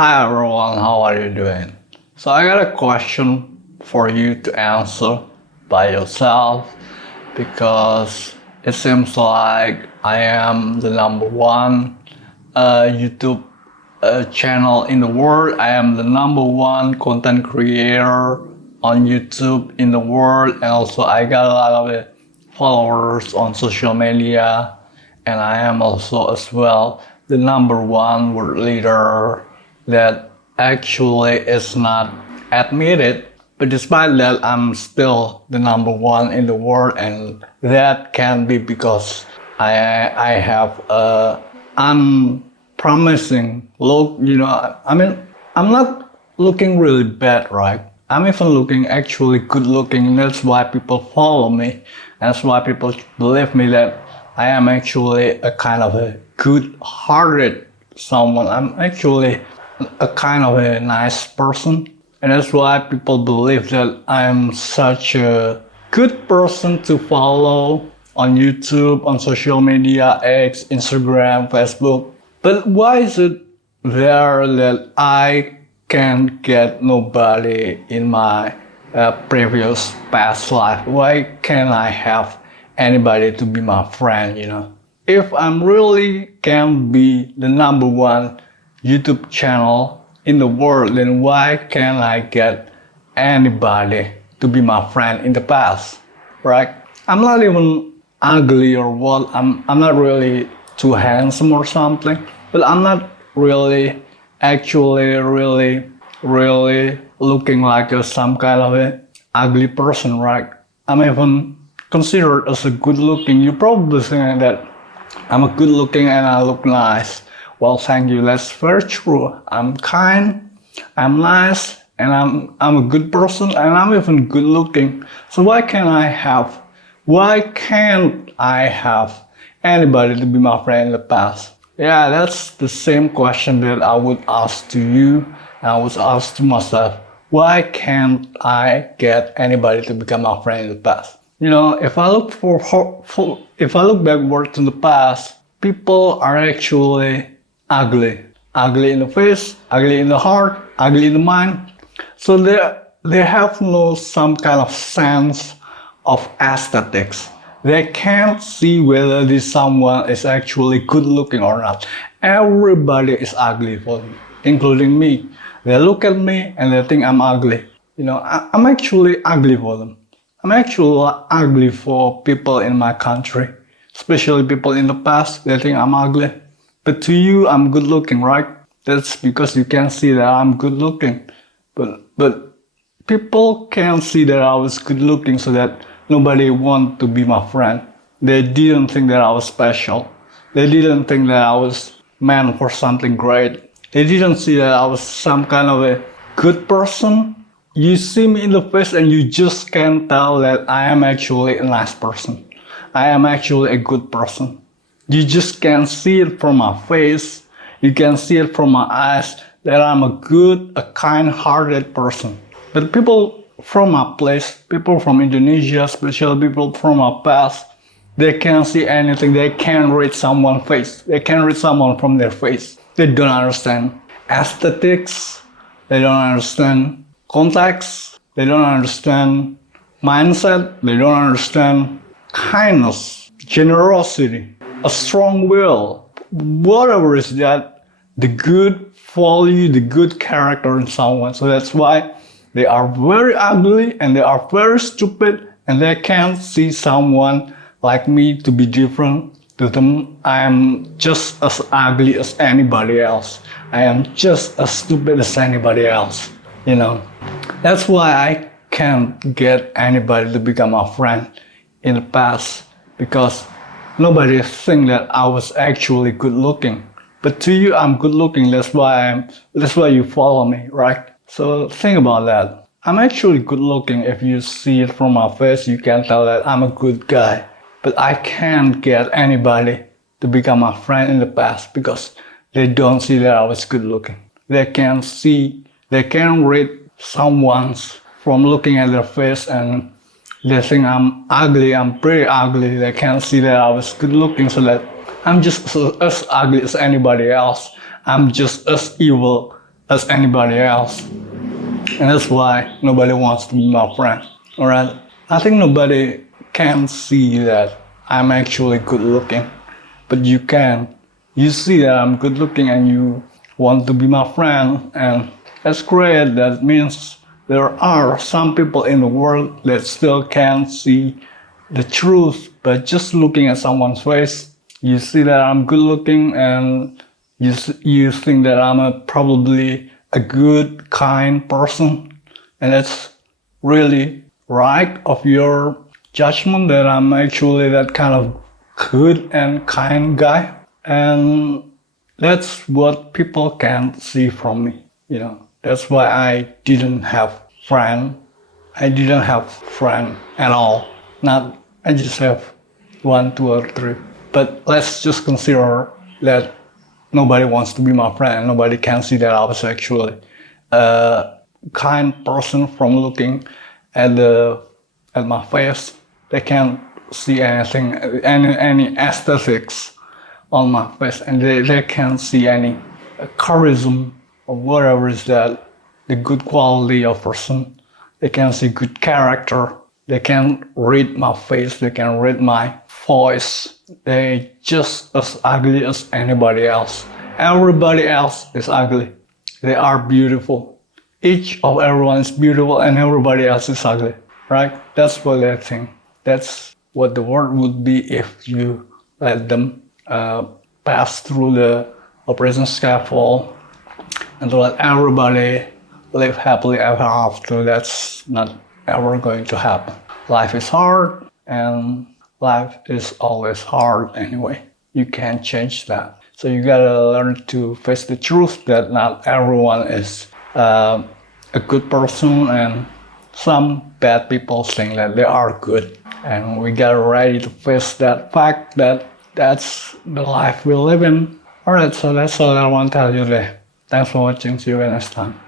Hi everyone, how are you doing? So I got a question for you to answer by yourself because it seems like I am the number one YouTube channel in the world. I am the number one content creator on YouTube in the world, and also I got a lot of followers on social media, and I am also as well the number one world leader that actually is not admitted, but despite that I'm still the number one in the world, and that can be because I have a unpromising look. I'm not looking really bad, right? I'm even looking actually good looking. That's why people follow me. That's why people believe me that I am actually a kind of a good-hearted someone. I'm actually a kind of a nice person, and that's why people believe that I'm such a good person to follow on YouTube, on social media, X, Instagram, Facebook. But why is it there that I can't get nobody in my previous past life? Why can't I have anybody to be my friend? If I'm really can be the number one YouTube channel in the world, then why can't I get anybody to be my friend in the past, right? I'm not even ugly or what. I'm not really too handsome or something, but I'm not really actually really looking like some kind of a ugly person, right? I'm even considered as a good looking. You probably think that I'm a good looking and I look nice. Well, thank you. That's very true. I'm kind, I'm nice, and I'm a good person, and I'm even good looking. So why can't I have anybody to be my friend in the past? Yeah, that's the same question that I would ask to you, and I would ask to myself. Why can't I get anybody to become my friend in the past? If I look if I look backward in the past, people are actually ugly. Ugly in the face, ugly in the heart, ugly in the mind. So they have no some kind of sense of aesthetics. They can't see whether this someone is actually good looking or not. Everybody is ugly for them, including me. They look at me and they think I'm ugly. I'm actually ugly for them. I'm actually ugly for people in my country, especially people in the past. They think I'm ugly. But to you, I'm good looking, right? That's because you can see that I'm good looking. But people can't see that I was good looking, so that nobody want to be my friend. They didn't think that I was special. They didn't think that I was meant for something great. They didn't see that I was some kind of a good person. You see me in the face and you just can't tell that I am actually a nice person. I am actually a good person. You just can see it from my face. You can see it from my eyes that I'm a kind-hearted person. But people from my place, people from Indonesia, especially people from my past, they can't see anything. They can't read someone's face. They can't read someone from their face. They don't understand aesthetics. They don't understand context. They don't understand mindset. They don't understand kindness, generosity, a strong will, whatever is that, the good value, the good character in someone. So that's why they are very ugly and they are very stupid, and they can't see someone like me to be different. To them, I am just as ugly as anybody else. I am just as stupid as anybody else. That's why I can't get anybody to become a friend in the past, because nobody think that I was actually good looking. But to you, I'm good looking. That's why you follow me, right? So think about that. I'm actually good looking. If you see it from my face, you can tell that I'm a good guy. But I can't get anybody to become my friend in the past because they don't see that I was good looking. They can't read someone's from looking at their face, and they think I'm ugly, I'm pretty ugly. They can't see that I was good looking, so that I'm just as ugly as anybody else. I'm just as evil as anybody else. And that's why nobody wants to be my friend. Alright? I think nobody can see that I'm actually good looking. But you can. You see that I'm good looking and you want to be my friend, and that's great. That means there are some people in the world that still can't see the truth, but just looking at someone's face, you see that I'm good looking and you think that I'm probably a good, kind person, and that's really right of your judgment that I'm actually that kind of good and kind guy. And that's what people can't see from me, That's why I didn't have friend. I didn't have friend at all. Not, I just have one, two, or three. But let's just consider that nobody wants to be my friend. Nobody can see that I was actually a kind person from looking at my face. They can't see anything, any aesthetics on my face, and they can't see any charisma or whatever is that, the good quality of person. They can see good character. They can read my face. They can read my voice. They just as ugly as anybody else. Everybody else is ugly. They are beautiful. Each of everyone is beautiful and everybody else is ugly, right? That's what they think. That's what the world would be if you let them pass through the operation scaffold and to let everybody live happily ever after. That's not ever going to happen. Life is hard, and life is always hard anyway. You can't change that. So you gotta learn to face the truth that not everyone is a good person, and some bad people think that they are good. And we got ready to face that fact that that's the life we live in. Alright, so that's all I want to tell you today. Thanks for watching. See you next time.